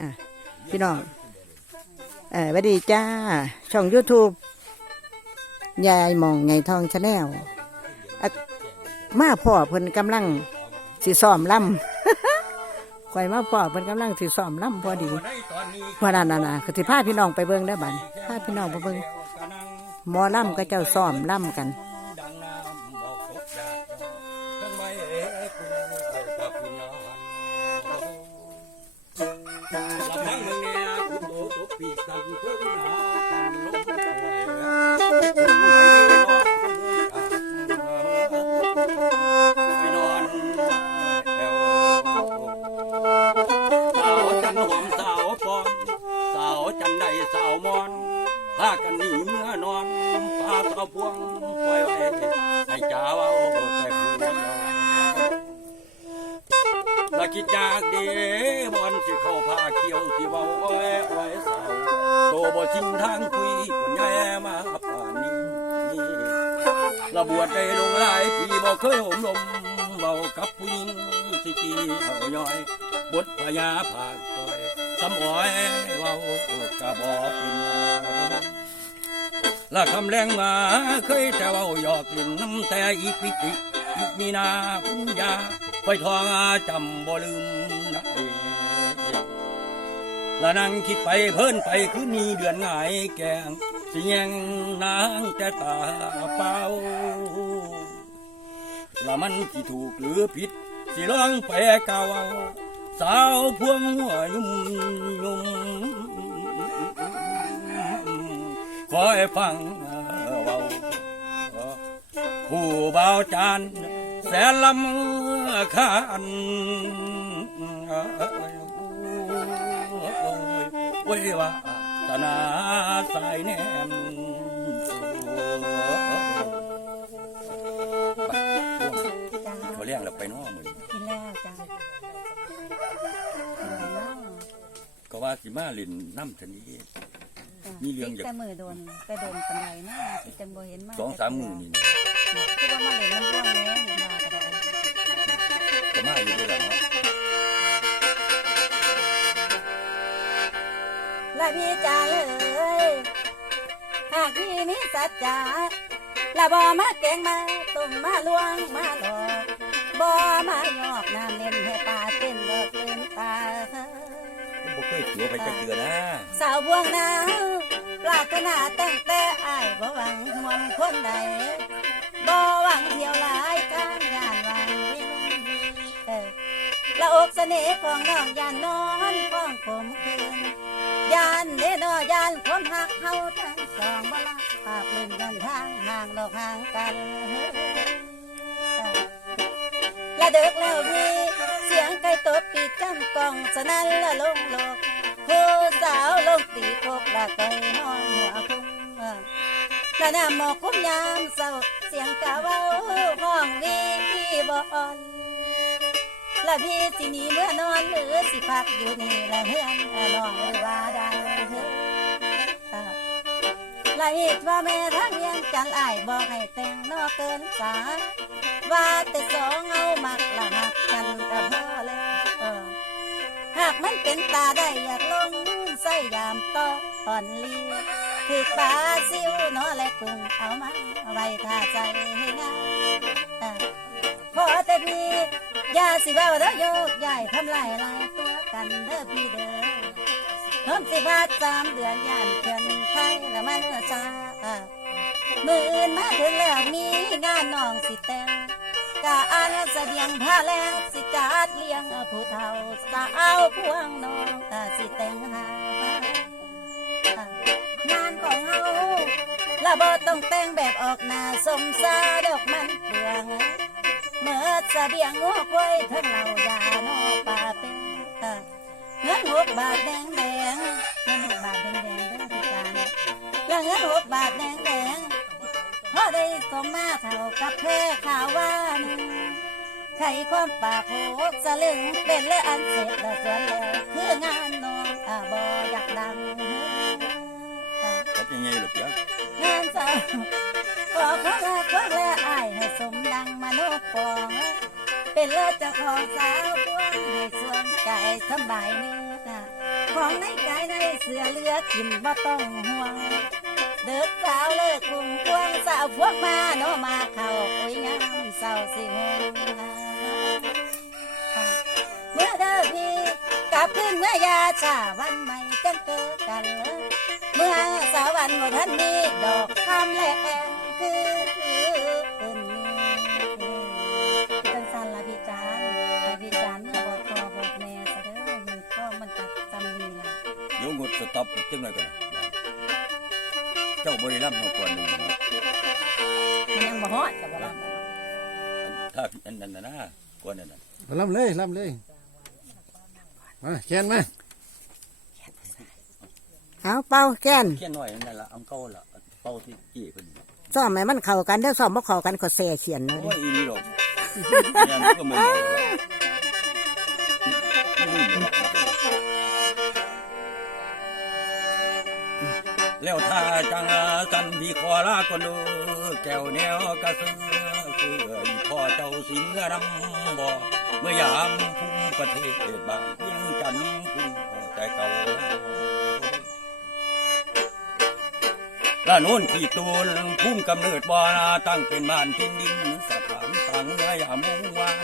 อะพี่น้องเออสวัสดีจ้า ช่อง YouTube ยายมองไงทองชาแนลมาพ่อเพิ่นกำลังสิซ้อมล่ำข่อยมาพ่อเพิ่นกำลังสิซ้อมล่ำพอดีพอนั่นน่ะนคือสิพาพี่น้องไปเบิ่งได้บัดพาพี่น้องไปเบิ่งหมอล่ำก็เจ้าซ้อมล่ำกัน ปีกกันเพื่อคุณหาพันลมป่วยคุณไหวไปนอนแอวสาวจันหอมสาวปอมสาวจันใดสาวมอนพากันหนีเมื่อนอนพาสาวพวงปล่อยไว้ให้จ้าเว้าแต่ผู้เดียวละ คิดอยากเดบอนสิเข้าพาเกี่ยวที่เว้าไว้ไว้สาวโตบ่ชิงทางคุยคนแย่มาป่านนี้ละบวชได้ลงหลายปีบ่เคยห่มลมเว้ากับผู้หญิงสิกีเอาย่อยบทพญาผากคอยสำอ้อยเว้ากะบ่เป็นละคำแรงมาเคยแต่เว้าหยอกลิ่นน้ำแต่อีกวิกิอีกมีนาพุญญา คอยทองจำบ่ลืมนะเอ๋ละนั่งคิดไปเพิ่นไปคือมีเดือนหงายแกงสิแยงนางแต่ตาเปล่าละมันที่ถูกหรือผิด สิลองไปเก่าสาวพวงหัวยุ่มยุ่มคอยฟังเว้าผู้เบาจาน แสนลำคาญโอ้ยว่าตนาสายแน่นเขาเลี้ยงเราไปเน้อมือนี้กินแล้วจ้ะเออเนาะก็ว่าสิมาเลินน้ำชนิดจ้ะมีเรื่องอยากแต่มือโดนแต่โดนปันไดเนาะที่จังบ่เห็นมาสองสามมือนี่นะ คือว่ามาเล่นน้ำร่วงแม่มาก็ได้ก็มาอยู่ด้วยล่ะเนาะละพี่จ๋าเลยหากพี่มีสัจจะละบ่มาเก่งมาตุ่มมาลวงมาหลอกบ่มาหยอกน้ำเล่นให้ปลาเต้นเลิกเล่นตาบ่เคยตัวไปจะเกลือนะสาวบวงนาปรารถนาตั้งแต่อายบ่หวังห่วงคนใด บ่หวังเที่ยวหลายการงานหวังเออละอกเสน่ห์ของน้องยานนอนฟ้องผมคืนยานเด้นอยานคนหักเฮาทั้งสองบ่ละภาพลื่นเดินทางห่างดอกห่างกันละเด็กแล้วพี่เสียงไก่ตบปีจำกลองสนั่นละลงโลกผู้สาวลงตีโคกละก้อยน้องหัว คุ้มละน้ำหมอกคุ้มยามเศร้าเสียงกะเว้าห้องวีพี่บอนละพี่สินีเมื่อนอนหรือสิพักอยู่นี่ละเฮือนนองหรือว่าดังเฮือนละเหตุว่าแม่ทั้งยังจันไอบอกให้แต่งนอกเกินสาว่าแต่สองเอามักละหักกันกับพ่อแล้วหากมันเป็นตาได้อยากลงใส่ยามต่ออ่อนลี คือปลาซิวเนอและกุ้งเอามาไว้ท่าใจงามเอแต่พี่ยาสิเบาเด้อโยกใหญ่ทำลายลายตัวกันเด้อพี่เด้อเพิ่มสิบาทสามเดือนย่านเพื่อนไทยละมันซามื่นมาถึงแล้วมีงานน้องสิแต่งกะอันเสบียงผ้าแรงสิจัดเลี้ยงผู้เฒ่าสาวพวงน้องตาสิแต่งหางา ของเฮาละบ่ต้องแต่งแบบออกหน้าสมซาดอกมันเปลืองเมื่อเบียงงัวควายทั้งเรายาโนป่าเป็นเงินหกบาทแดงแดงเงินหกบาทแดงแดงเด้อพี่จานแล้วเงินหกบาทแดงแดงพอได้สมมาเท่ากับแค่ข่าวว่านึงไขความปากโหกสลึงเป็นเลืออันเสร็จแล้วส่วนแล้วคืองานน้องอาบออยากดัง ยังไงล่ะเปียงานสาวขอขอแลขอแลอายให้สมดังมโนปอง เป็นเลิศเจ้าของสาวพวงให้ส่วนกายสบายเนื้อของในกายในเสือเลือกินบ่ต้องห่วง เด็กสาวเลิกกลุ่มพวงสาวพวกมาโนมาเข้าคุยงามเศร้าสิหงเมื่อเด้อพี่กลับขึ้นเมื่อยาชาวันใหม่จังเกิดกันเาววันหมดทันนี้ดอกคำแหลงคือเป็นนี้จังสันละพี่จานให้พี่จานเมื่อบอกพ่อบอกแม่ซะเด้อมือก็มันกับจำนี่ล่ะเดี๋ยวงดสต็อปจังหน่อยก่อนนะเจ้าบริรัมย์เอาก่อนหนึ่งนะมันยังบ่ฮอดกับบ่รับถ้าอันนั้นนะนะก่อนนั้นนะล่ำเลยล่ำเลยมาแขนมา เอาเป่าแก้นแค่น้อยนั่นละอังเก้าละเป้าที่กี่เพิ่นซ่อมให้มันเข้ากันเด้อซ่อมบ่เข้ากันก็แซ่เขียนเนาะโอ้ดิยอีนี่หรอกแม่นก็มึงแล้วถ้าจังสันพี่ขอลาก่อนเด้อแก้วแนวกระเสือเสืออีพ่อเจ้าสิเมื่อนำบ่เมื่อยามพุ่งประเทศบางเพียงจันทน์พุ่งแต่เก่า ละโน่นขีดตูนพุ่มกำเนิดบ่อนาตั้งเป็นบ้านเป็นดินสถานตั้งเนื้อยามุงวาน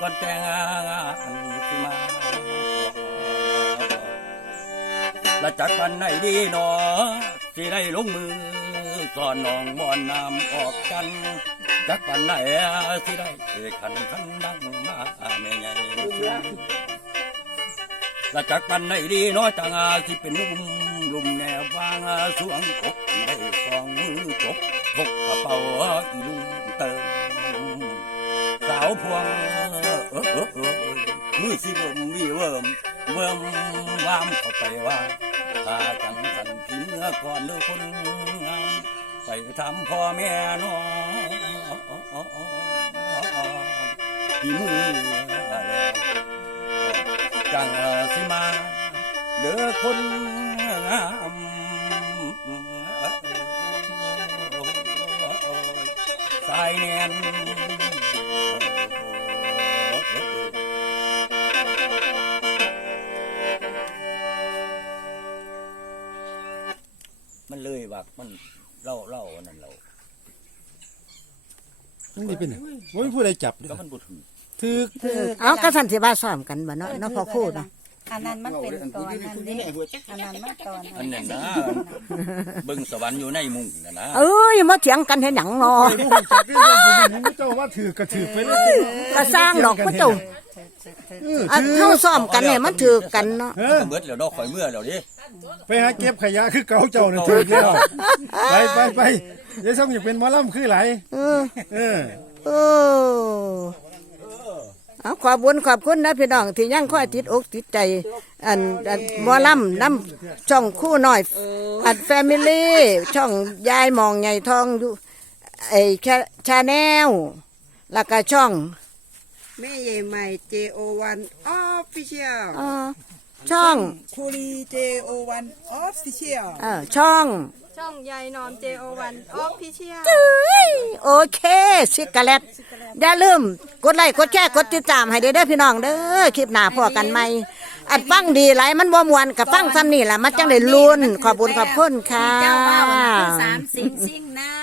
ก่อนแต่งงานสิมาละจักปันไหนดีหนอสิได้ลงมือสอนน้องมอนน้ำออกกัน จักปันไหนสิได้ขันขันดังมาแม่ใหญ่ละจักปันไหนดีเน้อจังอาสิเป็นนุ่ม ลุมแนววางสวงอกได้สองมือจบพกกระเป๋าอีลุงเติมสาวพวงเออเออเออมือสิบิ่มวีเวิมเวิมวามเข้าไปว่าถ้าจังสันพี่เมื่อก่อนเลือคนงามไปทำพ่อแม่น้องพี่มือจังสิมาเด้อคน สายแนนมันเลยว่ามันเล่าเล่าอันนั้นเรามันนี่เป็นหยังโอ้ยผู้ใดจับเด้ก็อมันบุถือ ถือคือเอาก็สันสิว่าซ่อมกันบ่เนาะเนาะพอพูดเนาะ อันนั้นมันเป็นตอนนั้นนี่อันนั้นมันตอนอันนั้นนะเบิ่งสวรรค์อยู่ในมุงนะนะเอ้ยมาเถียงกันเฮ็ดหยังเนาะผู้จับนี่เรื่องผู้นี้เจ้าว่าถือกระถือไปเลยก็สร้างดอกพระเจ้าเอออันเฮาซ่อมกันเนี่ยมันถือกันเนาะเอมันอก็เบิดแล้วดอกข่อยเมื่อแล้วดิไปหาเก็บขยะคือเก่าเจ้าเนี่ยถือแล้วไปไปไปเดี๋ยวส่งอย่าเป็นหมอลำคือไหลายเออเออ เออเอาขอบุญขอบคุณนะพี่น้องที่ยังคอยติดอกติดใจ อันอันหมอลำน้ำช่องคู่หน่อยอันแฟมิลี่ช่องยายมองใหญ่ทองอยู่ไอ้ชาแนลแล้วก็ช่องแม่ใหญ่ใหม่ JO1 Official เออช่องคุรี JO1 Official เออช่อง ช่องยายนอม JO1 Official เอ้ยโอเคซิกาเลตอย่าลืมกดไลค์กดแชร์กดติดตามให้ได้เด้อพี่น้องเด้อคลิปหน้าพอกันใหม่อัดฟังดีหลายมันบ่มวนกับฟังซ้ำนี่แหละมันจังได้ลุ้นขอบคุญขอบคุณค่ะ เจ้าว่าวันคือสามสิงสิ่งนา